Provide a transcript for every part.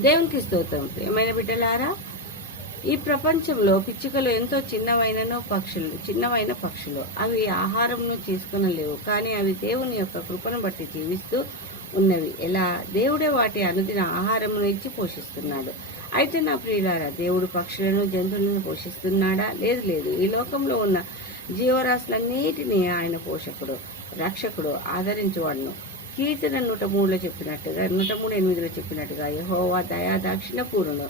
దేవునికి స్తోత్రం. ప్రియమైన బిడ్డలారా, ఈ ప్రపంచంలో పిచ్చుకలు ఎంతో చిన్నమైన పక్షులు. అవి ఆహారంను చేసుకునలేవు, కానీ అవి దేవుని యొక్క కృపను బట్టి జీవిస్తూ ఉన్నవి. ఎలా? దేవుడే వాటి అనుదిన ఆహారమును ఇచ్చి పోషిస్తున్నాడు. అయితే నా ప్రియులారా, దేవుడు పక్షులను జంతువులను పోషిస్తున్నాడా? లేదు. ఈ లోకంలో ఉన్న జీవరాశులన్నిటినీ ఆయన పోషకుడు, రక్షకుడు, ఆదరించువాడును. కీర్తన 103లో చెప్పినట్టుగా 103:8 చెప్పినట్టుగా యెహోవా దయా దాక్షిణ పూర్ణుడు,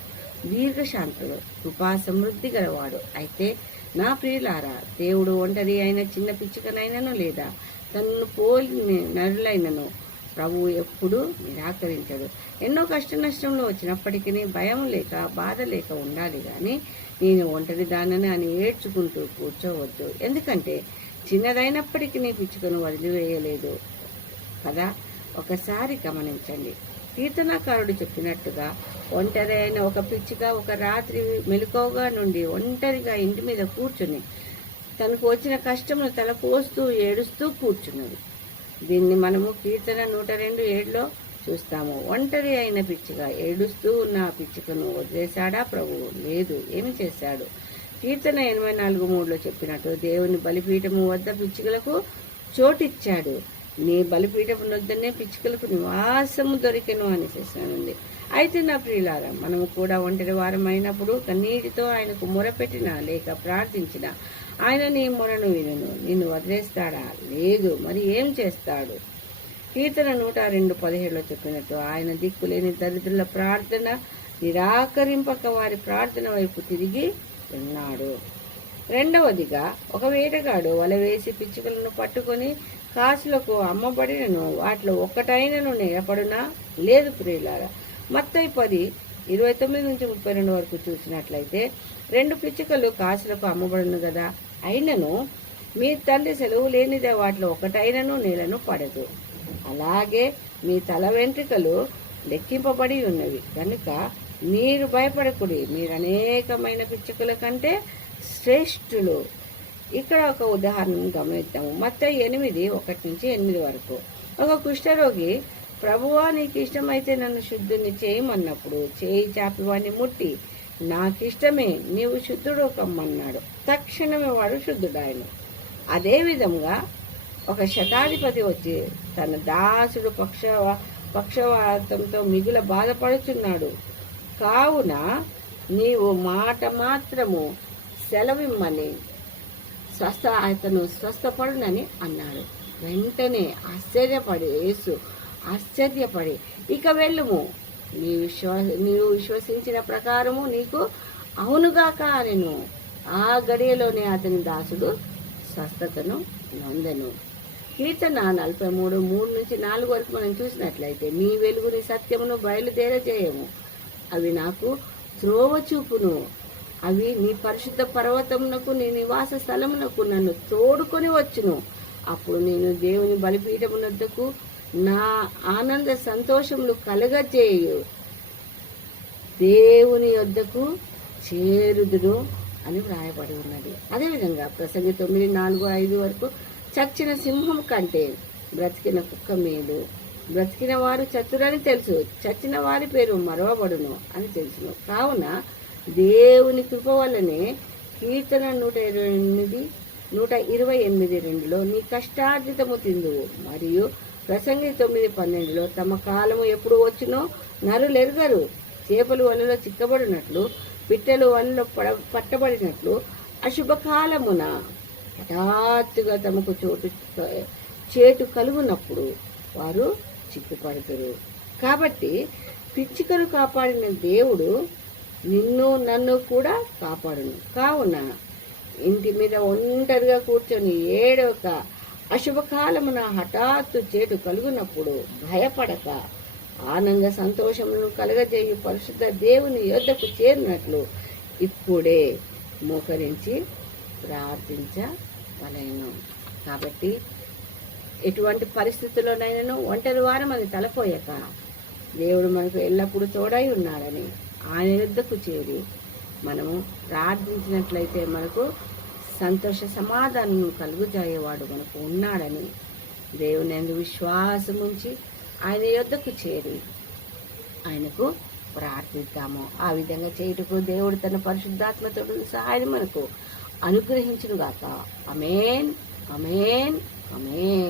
దీర్ఘశాంతుడు, కృపా సమృద్ధి గలవాడు. అయితే నా ప్రియులారా, దేవుడు ఒంటరి అయిన చిన్న పిచ్చుకనైనను లేదా తనను పోలి నరులైనను ప్రభువు ఎప్పుడూ నిరాకరించడు. ఎన్నో కష్ట నష్టంలో వచ్చినప్పటికీ భయం లేక బాధ లేక ఉండాలి, కానీ నేను ఒంటరి దానని అని ఏడ్చుకుంటూ కూర్చోవద్దు. ఎందుకంటే చిన్నదైనప్పటికీ పిచ్చుకను వదిలివేయలేదు కదా. ఒకసారి గమనించండి. కీర్తనాకారుడు చెప్పినట్టుగా ఒంటరి అయిన ఒక పిచ్చుక ఒక రాత్రి మెలకువగా నుండి ఒంటరిగా ఇంటి మీద కూర్చుని తనకు వచ్చిన కష్టమును తలపోస్తూ ఏడుస్తూ కూర్చున్నది. దీన్ని మనము కీర్తన 102:7లో చూస్తాము. ఒంటరి అయిన పిచ్చుక ఏడుస్తూ ఉన్న ఆ పిచ్చుకను వదిలేశాడా ప్రభువు? లేదు. ఏమి చేశాడు? కీర్తన 84:3లో చెప్పినట్టు దేవుని బలిపీఠము వద్ద పిచ్చుకలకు చోటిచ్చాడు. నీ బలిపీఠము వద్దనే పిచ్చుకలకు నివాసము దొరికెను అని చేశానుంది. అయితే నా ప్రియులారా, మనము కూడా ఒంటరి వారం అయినప్పుడు కన్నీటితో ఆయనకు మొరపెట్టినా లేక ప్రార్థించినా ఆయన నీ మొరను వినును. నిన్ను వదిలేస్తాడా? లేదు. మరి ఏం చేస్తాడు? కీర్తన 102:17లో చెప్పినట్టు ఆయన దిక్కులేని దరిద్రుల ప్రార్థన నిరాకరింపక వారి ప్రార్థన వైపు తిరిగి ఉన్నాడు. రెండవదిగా, ఒక వేటగాడు వల వేసి పిచ్చుకలను పట్టుకొని కాసులకు అమ్మబడినను వాటిలో ఒక్కటైనను నిలబడునా? లేదు ప్రియులారా. మత్తయి 10:29-32 వరకు చూసినట్లయితే 2 పిచ్చుకలు కాసులకు అమ్మబడును కదా. అయినను మీ తండ్రి సెలవు లేనిదే వాటిలో ఒకటైనను నేలను పడదు. అలాగే మీ తల వెంట్రుకలు లెక్కింపబడి ఉన్నవి కనుక మీరు భయపడకుడి, మీరు అనేకమైన పిచ్చుకల కంటే శ్రేష్ఠులు. ఇక్కడ ఒక ఉదాహరణను గమనిద్దాము. మత్తయి 8:1-8 వరకు. ఒక కుష్ఠరోగి, ప్రభువా నీకు ఇష్టమైతే నన్ను శుద్ధుని చేయమన్నప్పుడు చేయి చాపి వాడిని ముట్టి నాకిష్టమే, నీవు శుద్ధుడు కమ్మన్నాడు. తక్షణమే వాడు శుద్ధుడాయను. అదేవిధంగా ఒక శతాధిపతి వచ్చి తన దాసుడు పక్షవాతంతో మిగుల బాధపడుతున్నాడు, కావున నీవు మాట మాత్రము సెలవిమ్మని అతను స్వస్థపడునని అన్నాడు. వెంటనే ఆశ్చర్యపడి ఇక వెళ్ళుము, నీవు విశ్వసించిన ప్రకారము నీకు అవునుగాక అనెను. ఆ గడియలోనే అతని దాసుడు స్వస్థతను నొందెను. కీర్తన 43:3-4 వరకు మనం చూసినట్లయితే నీ వెలుగుని సత్యమును బయలుదేరజేయము, అవి నాకు త్రోవ చూపును, అవి నీ పరిశుద్ధ పర్వతమునకు నీ నివాస స్థలమునకు నన్ను తోడుకొని వచ్చును. అప్పుడు నేను దేవుని బలిపీఠమునద్దకు నా ఆనంద సంతోషములు కలగజేయు దేవుని యొద్దకు చేరుదును అని వ్రాయబడి ఉన్నది. అదేవిధంగా ప్రసంగి 9:4-5 వరకు చచ్చిన సింహం కంటే బ్రతికిన కుక్క మేలు, బ్రతికిన వారు చతురని తెలుసు, చచ్చిన వారి పేరు మరవబడును అని తెలుసును. కావున దేవుని కృప వల్లనే కీర్తన 128:2లో నీ కష్టార్జితము తిందువు, మరియు ప్రసంగి 9:12లో తమ కాలము ఎప్పుడు వచ్చునో నరులెరుగరు, చేపలు వలలో చిక్కబడినట్లు పిట్టలు వలలో పట్టబడినట్లు అశుభకాలమున హఠాత్తుగా తమకు చేటు కలుగునప్పుడు వారు చిక్కుపడతారు. కాబట్టి పిచ్చుకను కాపాడిన దేవుడు నిన్ను నన్ను కూడా కాపాడును. కావున ఇంటి మీద ఒంటరిగా కూర్చొని ఏడవక, అశుభకాలమున హఠాత్తు చేటు కలుగునప్పుడు భయపడక ఆనంద సంతోషములను కలగజేయు పరిశుద్ధ దేవుని యొద్దకు చేరినట్లు ఇప్పుడే మోకరించి ప్రార్థించవలెను. కాబట్టి ఎటువంటి పరిస్థితుల్లోనైనాను ఒంటరి వారమని తలపోయక దేవుడు మనకు ఎల్లప్పుడూ తోడై ఉన్నాడని ఆయన యొద్దకు చేరి మనము ప్రార్థించినట్లయితే మనకు సంతోష సమాధానం కలుగుజాయేవాడు మనకు ఉన్నాడని దేవుని యందు విశ్వాసం ఉంచి ఆయన యొద్దకు చేరి ఆయనకు ప్రార్థిద్దాము. ఆ విధంగా చేయుటకు దేవుడు తన పరిశుద్ధాత్మతో సహాయం మనకు అనుగ్రహించును గాక. ఆమేన్, ఆమేన్, ఆమేన్.